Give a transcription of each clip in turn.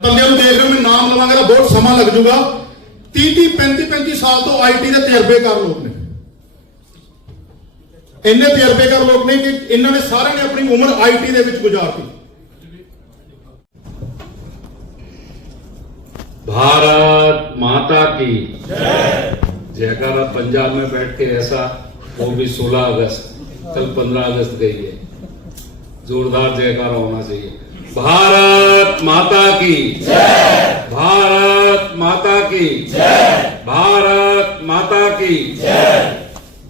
ਬੰਦਿਆਂ ਨੂੰ ਦੇਖ ਰਹੇ ਮੈਂ ਨਾਮ ਲਵਾਂਗਾ ਤਾਂ ਬਹੁਤ ਸਮਾਂ ਲੱਗ ਜਾਊਗਾ। 30 35 ਸਾਲ ਤੋਂ ਆਈਟੀ ਦੇ ਤਜਰਬੇਕਾਰ ਲੋਕ ਨੇ, ਇੰਨੇ ਤਜਰਬੇਕਾਰ ਲੋਕ ਨੇ ਕਿ ਇਹਨਾਂ ਨੇ ਸਾਰਿਆਂ ਨੇ ਆਪਣੀ ਉਮਰ ਆਈਟੀ ਦੇ ਵਿੱਚ गुजारती। भारत माता की जय। जयकारा पंजाब में बैठ के ऐसा, वो भी 16 अगस्त, कल 15 अगस्त गई है, जोरदार जयकारा होना चाहिए। भारत माता की जय। भारत माता की जय। भारत माता की जय।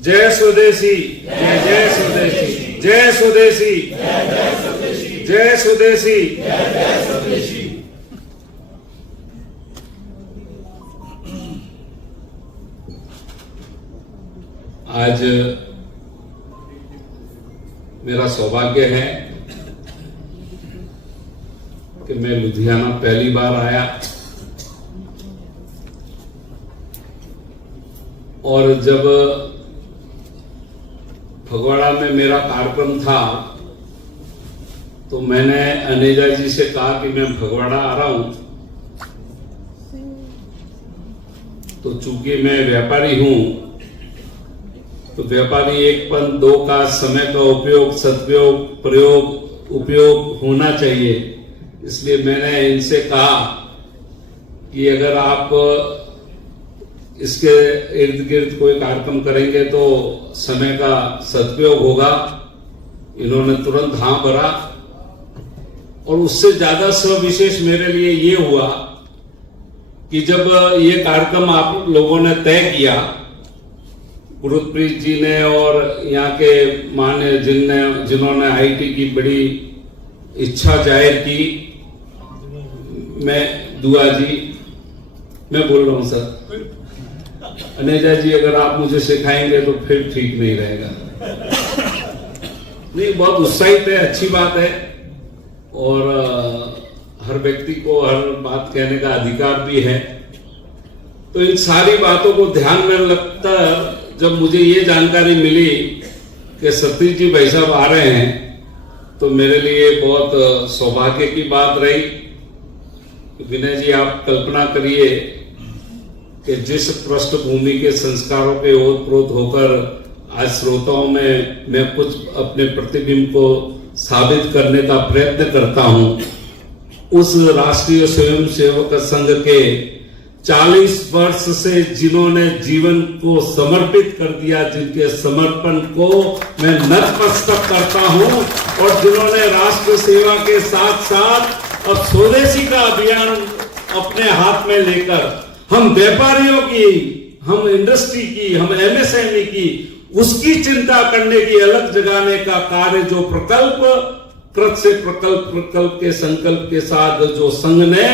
जय स्वदेशी, जय जय स्वदेशी, जय स्वदेशी, जय जय स्वदेशी, जय स्वदेशी, जय जय स्वदेशी। आज मेरा सौभाग्य है कि मैं लुधियाना पहली बार आया और जब फगवाड़ा में मेरा कार्यक्रम था तो मैंने अनेजा जी से कहा कि मैं फगवाड़ा आ रहा हूं, तो चूंकि मैं व्यापारी हूं तो व्यापारी एक पन दो का समय का उपयोग, सदुपयोग, प्रयोग, उपयोग होना चाहिए। इसलिए मैंने इनसे कहा कि अगर आप इसके इर्द गिर्द कोई कार्यक्रम करेंगे तो समय का सदुपयोग होगा। इन्होंने तुरंत हाँ भरा और उससे ज्यादा सविशेष मेरे लिए ये हुआ कि जब ये कार्यक्रम आप लोगों ने तय किया, गुरप्रीत जी ने और यहाँ के मान्य जिन्होंने आईटी की बड़ी इच्छा जाहिर की, मैं दुआ जी मैं बोल रहा हूं सर, अनेजा जी अगर आप मुझे सिखाएंगे तो फिर ठीक नहीं रहेगा। नहीं, बहुत उत्साहित है, अच्छी बात है और हर व्यक्ति को हर बात कहने का अधिकार भी है। तो इन सारी बातों को ध्यान में रखकर जब मुझे ये जानकारी मिली कि सतीश जी भाई साहब आ रहे हैं तो मेरे लिए बहुत सौभाग्य की बात रही। विनय जी, आप कल्पना करिए कि जिस पृष्ठभूमि के संस्कारों के ओतप्रोत होकर आज श्रोताओं में मैं कुछ अपने प्रतिबिंब को साबित करने का प्रयत्न करता हूं, उस राष्ट्रीय स्वयंसेवक संघ के 40 वर्ष से जिन्होंने जीवन को समर्पित कर दिया, जिनके समर्पण को मैं नतमस्तक करता हूं और जिन्होंने राष्ट्र सेवा के साथ साथ अब स्वदेशी का अभियान अपने हाथ में लेकर हम व्यापारियों की, हम इंडस्ट्री की, हम एमएसएमई की, उसकी चिंता करने की, अलग जगाने का कार्य जो प्रकल्प कृत से प्रकल्प के संकल्प के साथ जो संघ ने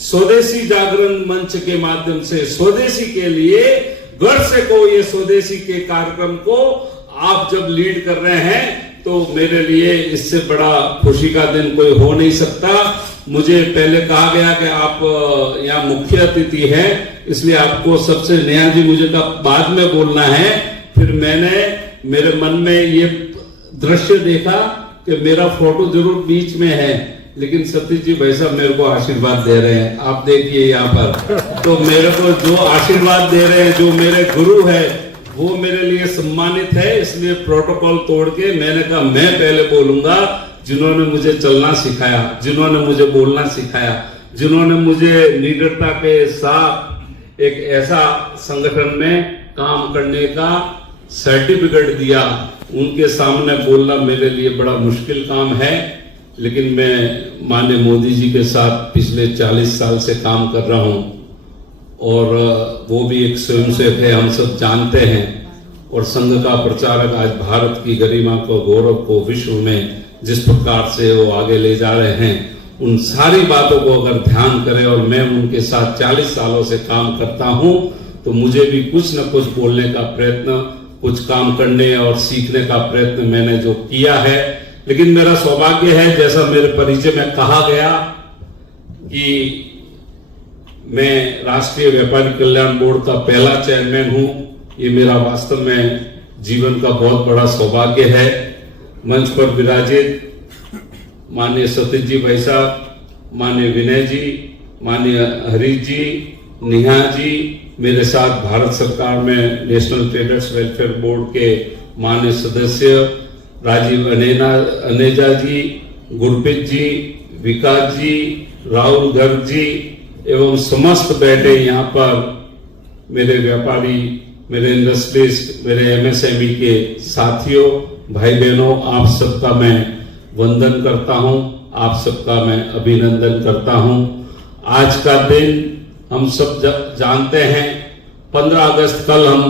स्वदेशी जागरण मंच के माध्यम से स्वदेशी के लिए घर से को ये स्वदेशी के कार्यक्रम को आप जब लीड कर रहे हैं तो मेरे लिए इससे बड़ा खुशी का दिन कोई हो नहीं सकता। मुझे पहले कहा गया कि आप यहाँ मुख्य अतिथि हैं, इसलिए आपको सबसे नया जी मुझे बाद में बोलना है। फिर मैंने मेरे मन में ये दृश्य देखा कि मेरा फोटो जरूर बीच में है, लेकिन सतीश जी भाई साहब मेरे को आशीर्वाद दे रहे हैं, आप देखिए यहाँ पर। तो मेरे को जो आशीर्वाद दे रहे हैं, जो मेरे गुरु है, वो मेरे लिए सम्मानित है। इसलिए प्रोटोकॉल तोड़ के मैंने कहा मैं पहले बोलूंगा, जिन्होंने मुझे चलना सिखाया, जिन्होंने मुझे बोलना सिखाया, जिन्होंने मुझे निडरता के साथ एक ऐसा संगठन में काम करने का सर्टिफिकेट दिया, उनके सामने बोलना मेरे लिए बड़ा मुश्किल काम है। लेकिन मैं माननीय मोदी जी के साथ पिछले 40 साल से काम कर रहा हूं और वो भी एक स्वयंसेवक है, हम सब जानते हैं। और संघ का प्रचारक आज भारत की गरिमा को, गौरव को विश्व में जिस प्रकार से वो आगे ले जा रहे हैं, उन सारी बातों को अगर ध्यान करें और मैं उनके साथ 40 सालों से काम करता हूं तो मुझे भी कुछ न कुछ बोलने का प्रयत्न, कुछ काम करने और सीखने का प्रयत्न मैंने जो किया है। लेकिन मेरा सौभाग्य है, जैसा मेरे परिचय में कहा गया, कि मैं राष्ट्रीय व्यापारी कल्याण बोर्ड का पहला चेयरमैन हूं। ये मेरा वास्तव में जीवन का बहुत बड़ा सौभाग्य है। मंच पर विराजित माननीय सतीश जी भाई साहब, माननीय विनय जी, माननीय हरीश जी, नेहा जी, मेरे साथ भारत सरकार में नेशनल ट्रेडर्स वेलफेयर बोर्ड के माननीय सदस्य राजीव अनेजा जी, गुरप्रीत जी, विकास जी, राहुल गर्ग जी एवं समस्त बैठे यहाँ पर मेरे व्यापारी, मेरे इंडस्ट्रियलिस्ट, मेरे एमएसएमई के साथियों, भाई बहनों, आप सबका मैं वंदन करता हूं, आप सबका मैं अभिनंदन करता हूं। आज का दिन हम सब जानते हैं, 15 अगस्त कल हम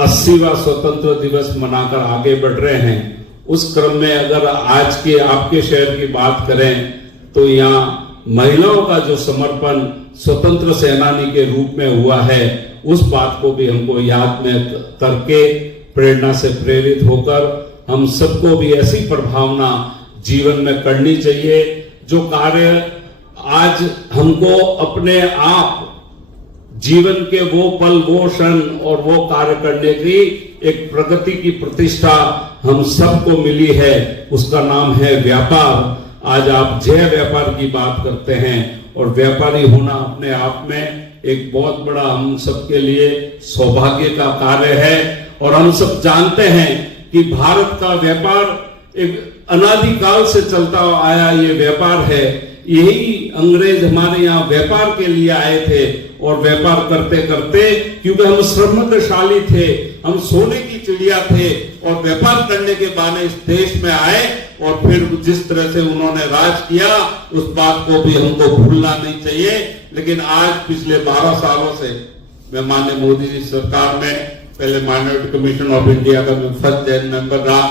80वां स्वतंत्र दिवस मनाकर आगे बढ़ रहे हैं। उस क्रम में अगर आज के आपके शहर की बात करें तो यहाँ महिलाओं का जो समर्पण स्वतंत्र सेनानी के रूप में हुआ है, उस बात को भी हमको याद में करके प्रेरणा से प्रेरित होकर हम सबको भी ऐसी प्रभावना जीवन में करनी चाहिए जो कार्य आज हमको अपने आप जीवन के वो पल, वो क्षण और वो कार्य करने की एक प्रगति की प्रतिष्ठा हम सबको मिली है, उसका नाम है व्यापार। आज आप जय व्यापार की बात करते हैं और व्यापारी होना अपने आप में एक बहुत बड़ा हम सबके लिए सौभाग्य का कार्य है। और हम सब जानते हैं कि भारत का व्यापार एक अनादिकाल से चलता आया ये व्यापार है। यही अंग्रेज हमारे यहाँ व्यापार के लिए आए थे और व्यापार करते करते, क्योंकि हम समृद्धशाली थे, हम सोने की चिड़िया थे और व्यापार करने के बहाने इस देश में आए और फिर जिस तरह से उन्होंने राज किया उस बात को भी हमको भूलना नहीं चाहिए। लेकिन आज पिछले 12 सालों से मैं माननीय मोदी जी सरकार में पहले माइनॉरिटी कमीशन ऑफ इंडिया का मैं फर्स्ट जैन मेंबर रहा।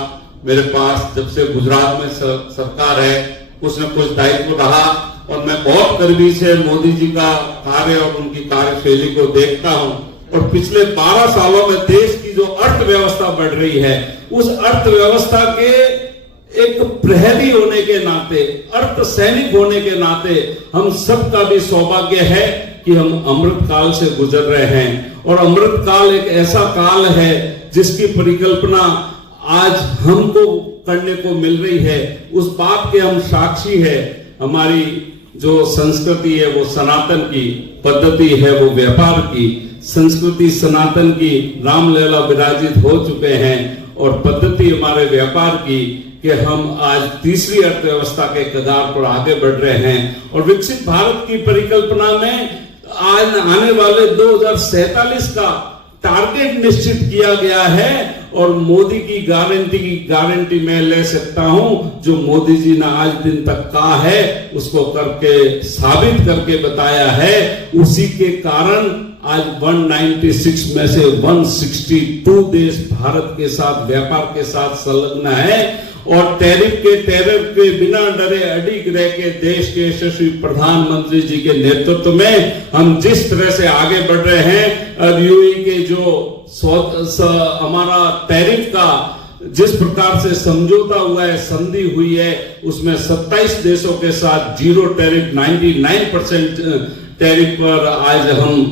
मेरे पास जब से गुजरात में सरकार है कुछ न कुछ दायित्व रहा और मैं बहुत करीबी से मोदी जी का कार्य और उनकी कार्यशैली को देखता हूं। और पिछले 12 सालों में देश की जो अर्थव्यवस्था बढ़ रही है, उस अर्थव्यवस्था के एक प्रहरी होने के नाते, अर्थ सैनिक होने के नाते हम सबका भी सौभाग्य है कि हम अमृत काल से गुजर रहे हैं। और अमृत काल एक ऐसा काल है जिसकी परिकल्पना आज हमको करने को मिल रही है। उस बात के हम साक्षी है। हमारी जो संस्कृति है वो सनातन की, पद्धति है वो व्यापार की, संस्कृति सनातन की रामलीला विराजित हो चुके हैं और पद्धति हमारे व्यापार की कि हम आज तीसरी अर्थव्यवस्था के कगार पर आगे बढ़ रहे हैं। और विकसित भारत की परिकल्पना में आज आने वाले 2047 का टारगेट निश्चित किया गया है और मोदी की गारंटी मैं ले सकता हूं। जो मोदी जी ने आज दिन तक कहा है उसको करके साबित करके बताया है। उसी के कारण आज 196 में से 162 देश भारत के साथ व्यापार के साथ संलग्न है। और टैरिफ के बिना डरे अडिग रह के देश के यशस्वी प्रधानमंत्री जी के नेतृत्व में हम जिस तरह से आगे बढ़ रहे हैं, और यूएई के जो हमारा टैरिफ का जिस प्रकार से समझौता हुआ है, संधि हुई है, उसमें 27 देशों के साथ जीरो टैरिफ 99% टैरिफ पर आज हम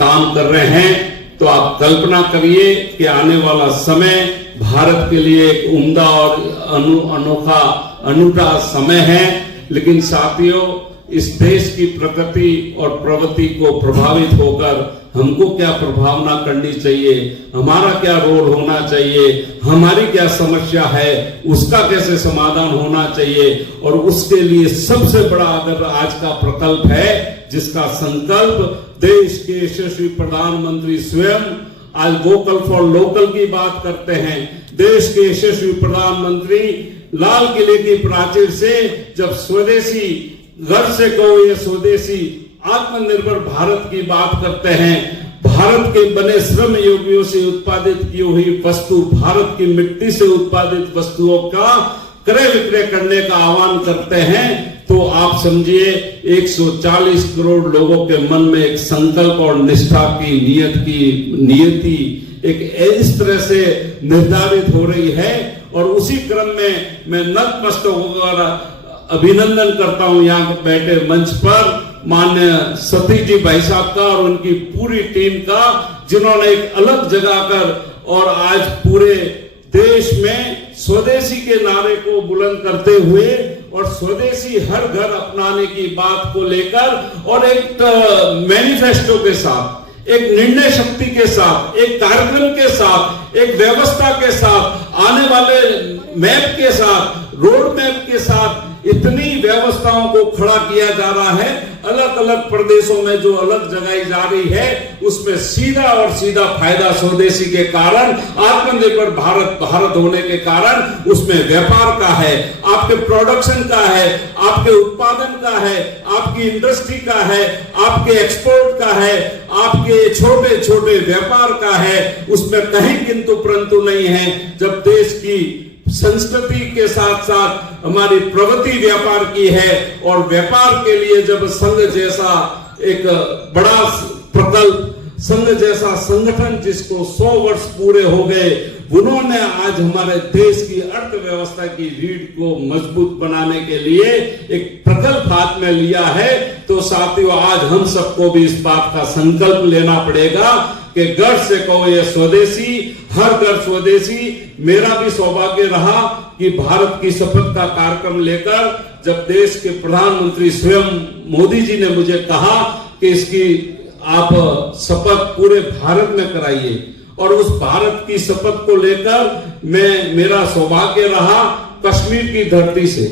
काम कर रहे हैं। तो आप कल्पना करिए कि आने वाला समय भारत के लिए एक उम्दा और अनोखा अनूठा समय है। लेकिन साथियों, इस देश की प्रगति और प्रगति को प्रभावित होकर हमको क्या प्रभावना करनी चाहिए, हमारा क्या रोल होना चाहिए, हमारी क्या समस्या है, उसका कैसे समाधान होना चाहिए। और उसके लिए सबसे बड़ा अगर आज का प्रकल्प है, जिसका संकल्प देश के यशस्वी प्रधानमंत्री स्वयं आज वोकल फॉर लोकल की बात करते हैं। देश के यशस्वी प्रधानमंत्री लाल किले की प्राचीर से जब स्वदेशी घर से कहो ये स्वदेशी आत्मनिर्भर भारत की बात करते हैं, भारत के बने श्रम योगियों से उत्पादित की हुई वस्तु, भारत की मिट्टी से उत्पादित वस्तुओं का क्रय विक्रय करने का आह्वान करते हैं, तो आप समझिए 140 करोड़ लोगों के मन में एक संकल्प और निष्ठा की नियति एक इस तरह से निर्धारित हो रही है। और उसी क्रम में मैं नतमस्तक होकर अभिनंदन करता हूं यहाँ बैठे मंच पर माननीय सतीश जी भाई साहब का और उनकी पूरी टीम का, जिन्होंने एक अलग जगह कर और आज पूरे देश में स्वदेशी के नारे को बुलंद करते हुए और स्वदेशी हर घर अपनाने की बात को लेकर और एक मैनिफेस्टो के साथ, एक निर्णय शक्ति के साथ, एक कार्यक्रम के साथ, एक व्यवस्था के साथ, आने वाले मैप के साथ, रोड मैप के साथ इतनी व्यवस्थाओं को खड़ा किया जा रहा है। अलग अलग प्रदेशों में जो अलग जगाई जा रही है उसमें सीधा और सीधा फायदा स्वदेशी के कारण, आत्मनिर्भर भारत होने के कारण उसमें व्यापार का है, आपके प्रोडक्शन का है, आपके उत्पादन का है, आपकी इंडस्ट्री का है, आपके एक्सपोर्ट का है, आपके छोटे छोटे व्यापार का है। उसमें कहीं किंतु परंतु नहीं है। जब देश की संस्कृति के साथ साथ हमारी प्रगति व्यापार की है, और व्यापार के लिए जब संघ जैसा एक बड़ा प्रकल्प, संघ जैसा संगठन जिसको 100 वर्ष पूरे हो गए, उन्होंने आज हमारे देश की अर्थव्यवस्था की रीढ़ को मजबूत बनाने के लिए एक प्रकल्प हाथ में लिया है, तो साथियों आज हम सबको भी इस बात का संकल्प लेना पड़ेगा कि गर्व से कहो ये स्वदेशी, हर घर स्वदेशी। मेरा भी सौभाग्य रहा कि भारत की शपथ का कार्यक्रम लेकर जब देश के प्रधानमंत्री स्वयं मोदी जी ने मुझे कहा कि इसकी आप शपथ पूरे भारत में कराइए, और उस भारत की शपथ को लेकर मेरा सौभाग्य रहा कश्मीर की धरती से